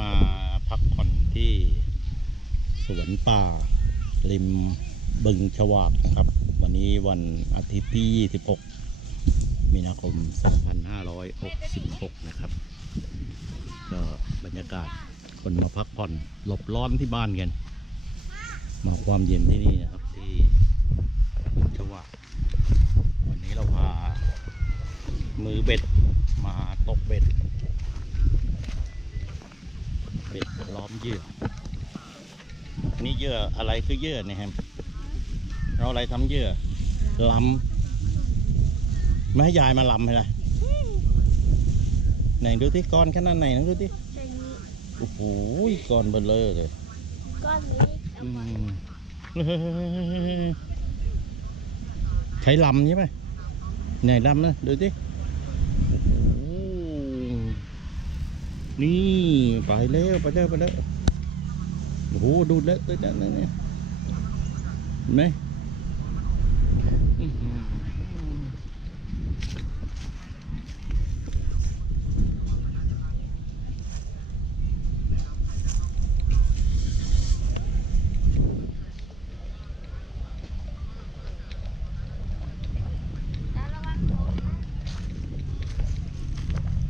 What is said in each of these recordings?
มาพักผ่อนที่สวนป่า ริมบึงฉวากนะครับ วันนี้วันอาทิตย์ที่ 26 มีนาคม 2566 นะครับ ก็บรรยากาศคนมาพักผ่อนหลบร้อนที่บ้านกัน มาความเย็นที่นี่นะครับที่บึงฉวากวันนี้เราพามือเบ็ดมาตกเบ็ด เบ็ดล้อมเหยื่อ นี่เหยื่ออะไรคือเหยื่อเนี่ยแฮมเราอะไรทำเหยื่อลำไม่ให้ยายมาลำให้ละไหนดูที่ก้อนขนาดไหนนะดูที่เป็นโอ้โหก้อนเบลเลอร์เลยก้อนเล็กอืมใช้ลำใช่ไหมไหนลำนะดูสิโอ้โห นี่ไปแล้วไปแล้วไปแล้วโอ้โหดูดแล้วตัวนั้นนะเนี่ยเห็นไหมอื้อหือ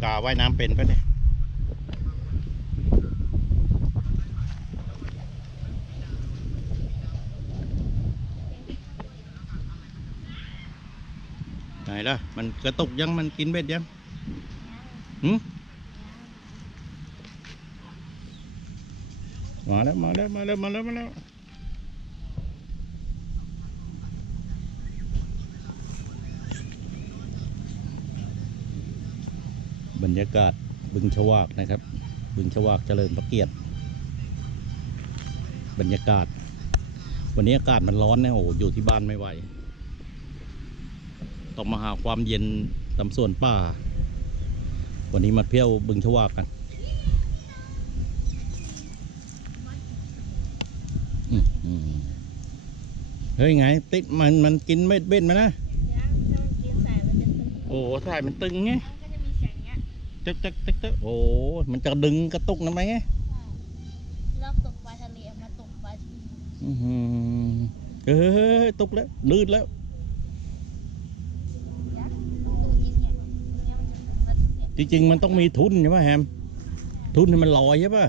กาว่ายน้ำเป็นปะเนี่ย ไหนล่ะ มันกระตุกยังมันกินเบ็ดยังหืมมาแล้วมาแล้วมาแล้วมาแล้วมาแล้วบรรยากาศบึงชวากนะครับ บึงชวากเจริญพระเกียรติบรรยากาศ วันนี้อากาศมันร้อนนะโอ้โหอยู่ที่บ้านไม่ไหว ต้องมาหาความเย็นตามส่วนป่า วันนี้มาเที่ยวบึงชวากกันอืมอืมเฮ้ยไง ติดมันมันกินเบ็ดเบ็ดมานะย่างถ้ามันกินสายมันจะตึงโอ้โหสายมันตึงไงมันก็จะมีเสียงเงี้ยตึกตึกตึกตึกโอ้โหมันจะดึงกระตุกนั่นไหมไงรอบตกปลาทะเลเอามาตกปลาที่อื้อหือเฮ้ยตกแล้วลื่นแล้ว ย่างตัวอินเนี่ยตัวเนี้ยมันจะเป็นมันเนี่ย จริง ๆ มันต้องมีทุนใช่ไหมแฮม ทุนให้มันลอยใช่ป่ะ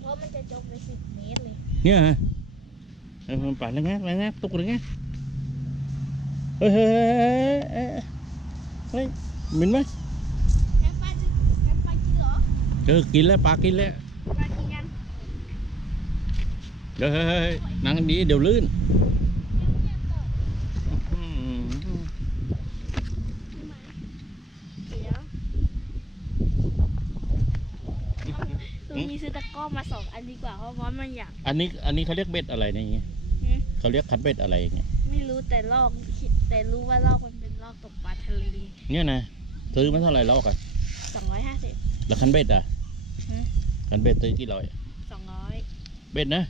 เพราะมันจะจมไปสิบเมตรเลย เนี่ยฮะเออมันไปแล้วไงแล้วไงตกแล้วไงเฮ้ยเฮ้ยเฮ้ยเฮ้ยมินไหมแค่ปลาจะแค่ปลากินเหรอเออกินแล้วปลากินแล้วปลากินกันเดี๋ยวเฮ้ยเฮ้ยนั่งดีเดี๋ยวลื่น เงียบๆก่อน อืม เดี๋ยว ตรงนี้ซื้อตะกร้อมาสองอันดีกว่าเพราะว่ามันอยาก อันนี้อันนี้เขาเรียกเบ็ดอะไรเนี่ยอย่างเงี้ยหืมเขาเรียกคันเบ็ดอะไรอย่างเงี้ยไม่รู้แต่ลอกแต่รู้ว่าลอกมันเป็นลอกตกปลาทะเลเนี่ยนะซื้อมันเท่าไหร่แล้วกันสองร้อยห้าสิบแล้วคันเบ็ดอะหืมคันเบ็ดซื้อกี่ร้อยอะสองร้อยเบ็ดนะ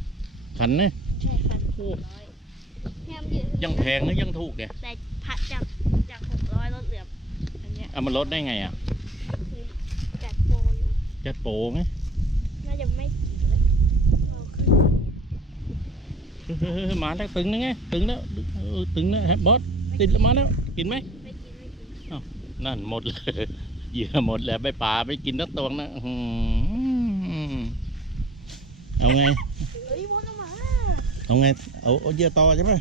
ขันนะใช่ค่ะสองร้อยแฮมเยอะยังแพงนะยังถูกเนี่ยแต่พัดจากจากหกร้อยลดเหลืออันเนี้ยเอามันลดได้ไงอะคือจัดโปรอยู่จัดโปรไง น่าจะไม่กี่เลยเอาขึ้นเฮ้ยมาแล้วตึงแล้วไงตึงแล้วเออตึงแล้วฮะบอสติดแล้วมาแล้วกินไหมไม่กินไม่กินนั่นหมดเลยเหยื่อหมดแล้วไปป่าไปกินนักตวงนะอื้อหือเอาไงเฮ้ยวนออกมาเอาไงเอาเอาเหยื่อต่อใช่ไหม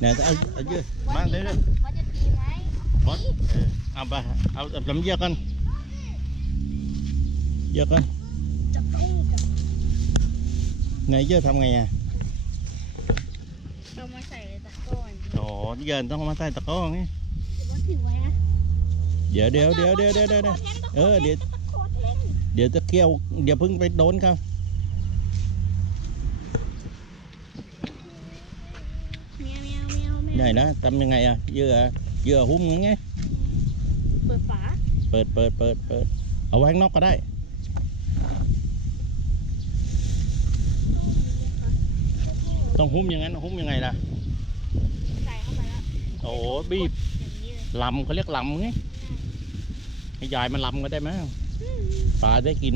เนี่ยเอาเอาเหยื่อมาเลยเลยว่าจะตีไหมบอสเออเอาไปเอาเอาลำเหยื่อกันเหยื่อกันจะต้องกับ ไงเหยื่อทำไงอะเอามาใส่ในตะกร้อนอ๋อเหยื่อต้องเอามาใส่ตะกร้อไงหรือว่าถือไว้นะเดี๋ยวเดี๋ยวเดี๋ยวเดี๋ยวเดี๋ยวเดี๋ยวเดี๋ยวเออเดี๋ยวตะกร้อนเล่นเดี๋ยวจะเกี่ยวเดี๋ยวเพิ่งไปโดนเขาเมียวเมียวเมียวเมียวไหนนะทำยังไงอะเหยื่อเหยื่อหุ้มไง เปิดฝา เปิดเปิดเปิดเปิดเอาไว้ข้างนอกก็ได้ ต้องหุ้มอย่างนั้นหุ้มยังไงล่ะ ใส่เข้าไปแล้วโอ้โหบีบอย่างนี้เลยลำเขาเรียกลำไงให้ยายมันลำก็ได้ไหมไปลาได้กิน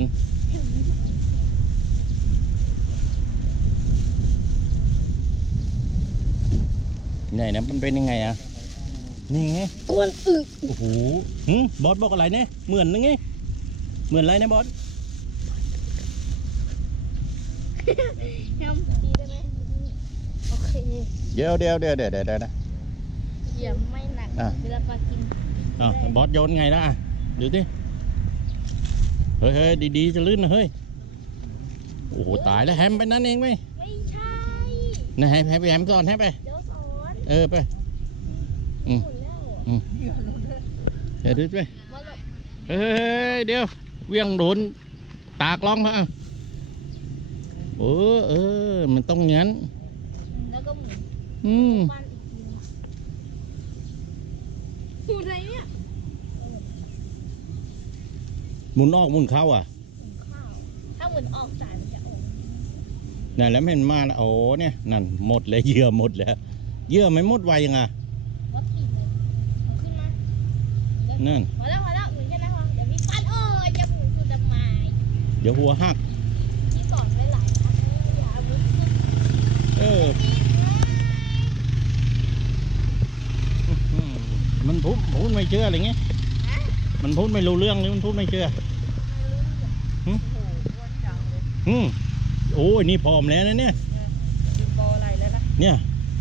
ไหนนะมันเป็นยังไงอะ นี่ไงกวนอึโอ้โหหึบอสบอกอะไรเนี่ย เหมือนนึงไง เหมือนอะไรนะบอสยำดีได้ไหมโอ เคเดี๋ยวเดี๋ยวเดี๋ยวเดี๋ยวเดี๋ยวเดี๋ยวนะเหยียบไม่หนักอะเวลาปลากินอะบอสโยนไงล่ะดูดิเฮ้ยเฮ้ยดีๆจะลื่นนะเฮ้ยโอ้โหตายแล้วแฮมไปนั่นเองไหมไม่ใช่นะแฮมแฮมไปแฮมสอนแฮมไปเดี๋ยวสอนเออไปอืมหมดแล้วเดี๋ยวดูไปมาหลบเฮ้ยเดี๋ยวเวียงโดนตากล้องฮะเออเออมันต้องงั้นแล้วก็หมุน อืมปั้นอีกทีหมุนอะไรเนี่ยหมุนออกหมุนเข้าอะหมุนข้าว ถ้าหมุนออกสายมันจะออกนั่นแล้วมันมาแล้วโอ้เนี่ยนั่นหมดเลยเหยื่อหมดแล้วเหยื่อไม่หมดไวยังไงวัดกินเลยเอาขึ้นมานั่น พอแล้วพอแล้วหมุนแค่นั้นพอเดี๋ยวมีปั้นโอ้ยจะหมุนสุดจะหมายเดี๋ยวหัวหักที่สอนไว้หลายครั้งแล้วอย่าหมุนสุดเอออื มมันพูดพูดไม่เชื่ออะไรเงี้ยมันพูดไม่รู้เรื่องหรือมันพูดไม่เชื่อหึอืมโอ้ยนี่พร้อมแล้วนะเนี่ยกินปออะไรแล้วนะเนี่ย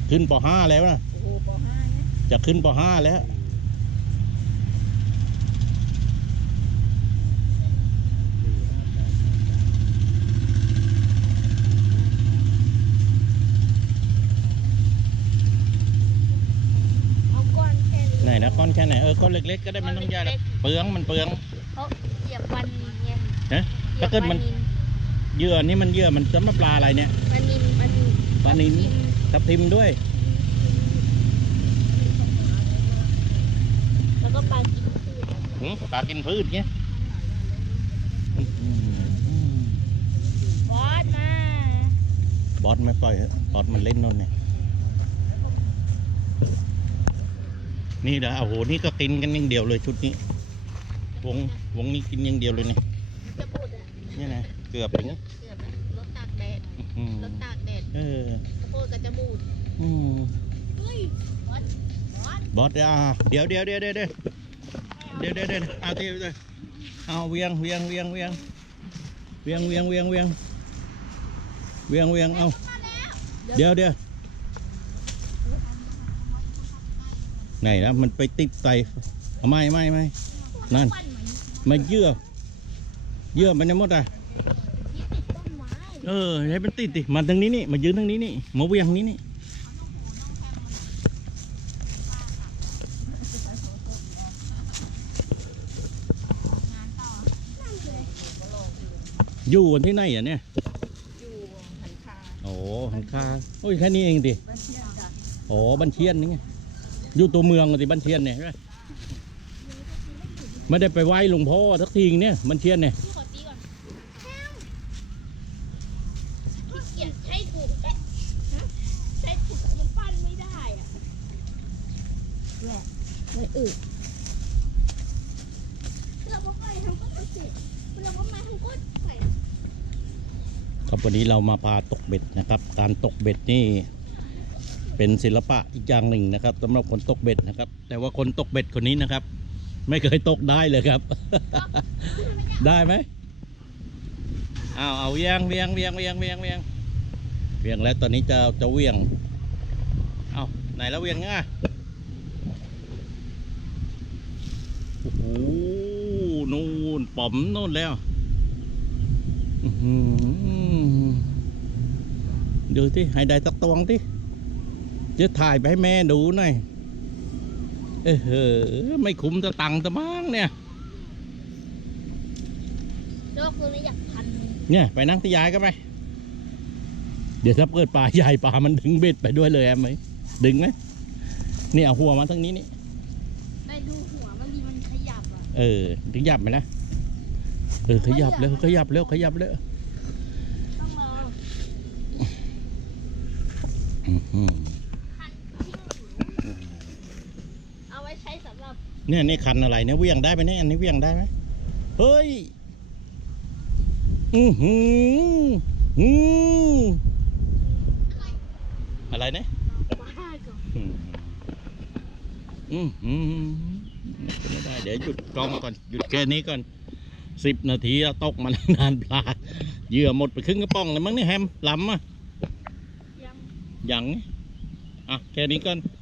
ขึ้นปห้าแล้วนะโอ้โหปอห้าเนี่ยจะขึ้นปห้าแล้ว เอาก้อนแค่นี้ ไหนนะก้อนแค่ไหนเออก้อนเล็กๆก็ได้มันต้องใหญ่หรอกเปลืองมันเปลืองเขาเหยียบวันนินไงฮะเหยียบถ้าเกิดมันวันินเหยื่อนี่มันเหยื่อมันจะมาปลาอะไรเนี่ยวันนินวันนินปลานิลทับทิมด้วย แล้วก็ปลากินพืชหึปลากินพืชเงี้ยอื้อหือบอสมาบอสไม่ปล่อยเหอะบอสมันเล่นโน่นเนี่ย นี่เด้อโอ้โหนี่ก็กินกันอย่างเดียวเลยชุดนี้ วงวงนี้กินอย่างเดียวเลยเนี่ยจะพูดอะนี่นะเกือบอย่างเงี้ยเกือบอะรถตากแดดอืมรถตากแดดเออจะพูดกับจะบูดอืมเฮ้ยบอสบอสบอสอะเดี๋ยวเดี๋ยวเดี๋ยวเดี๋ยวเดี๋ยวเดี๋ยวเดี๋ยวเดี๋ยวเอาเดี๋ยวเดี๋ยวเอาเวียงเวียงเวียงเวียงเวียงเวียงเวียงเวียงเวียงเวียงเอาเดี๋ยวเดี๋ยว ไหนนะมันไปติดใส่เอาไม่ไม่ไม่นั่นปั้นเหมือนมาเยื่อ เยื่อมันจะหมดอะที่ติดต้นไม้เออให้มันติดดิมาทางนี้นี่มายืนทางนี้นี่มาเวียงนี้นี่อยู่กันที่ไหนอะเนี่ยอยู่หันคาโอ้หันคาโอ้ยแค่นี้เองดิบ้านเชียงจ้ะโอ้บันเชียนนี่ไง อยู่ตัวเมืองสิบันเทียนเนี่ยไม่ได้ไปไหว้หลวงพ่อทักทีงเนี่ยบันเทียนเนี่ยอึครับวันนี้เรามาพาตกเบ็ดนะครับ การตกเบ็ดนี่ เป็นศิลปะอีกอย่างหนึ่งนะครับสำหรับคนตกเบ็ดนะครับ แต่ว่าคนตกเบ็ดคนนี้นะครับ ไม่เคยตกได้เลยครับ ได้ไหมเอาเอาเวียงเวียงเวียงเวียงเวียงเวียงเวียงแล้วตอนนี้จะจะเวียงเอาไหนแล้วเวียงง่ะโอ้โหนู่นป๋อมนู่นแล้วดูที่ให้ได้สักตวงที่ จะถ่ายไปให้แม่ดูหน่อย เออเหอไม่คุ้มจะตังค์จะมั้งเนี่ยแล้วคืนนี้อยากพันหนึ่งเนี่ยไปนั่งที่ยายก็ไป เดี๋ยวถ้าเปิดปลาใหญ่ปลามันดึงเบ็ดไปด้วยเลยแอมไหมดึงไหมนี่เอาหัวมาทั้งนี้นี่ได้ดูหัวมันดีมันขยับอะ เออขยับไหมนะเออขยับเร็วขยับเร็วขยับเร็วต้องรอ อื้อหือ พันทิ้ง เอาไว้ใช้สำหรับเนี่ยนี่คันอะไรเนี่ยเวียงได้ไหมเนี่ยอันนี้เวียงได้ไหมเฮ้ยอือหือหืออะไรนะบ้าก่อนอืมอืมอืมไม่ได้เดี๋ยวหยุดกล้องก่อนหยุดแค่นี้ก่อนสิบนาทีอะตกมานานปลาเหยื่อหมดไปครึ่งกระป๋องเลยมั้งเนี่ยแฮมลำอะยังยังไงอะแค่นี้ก่อนเ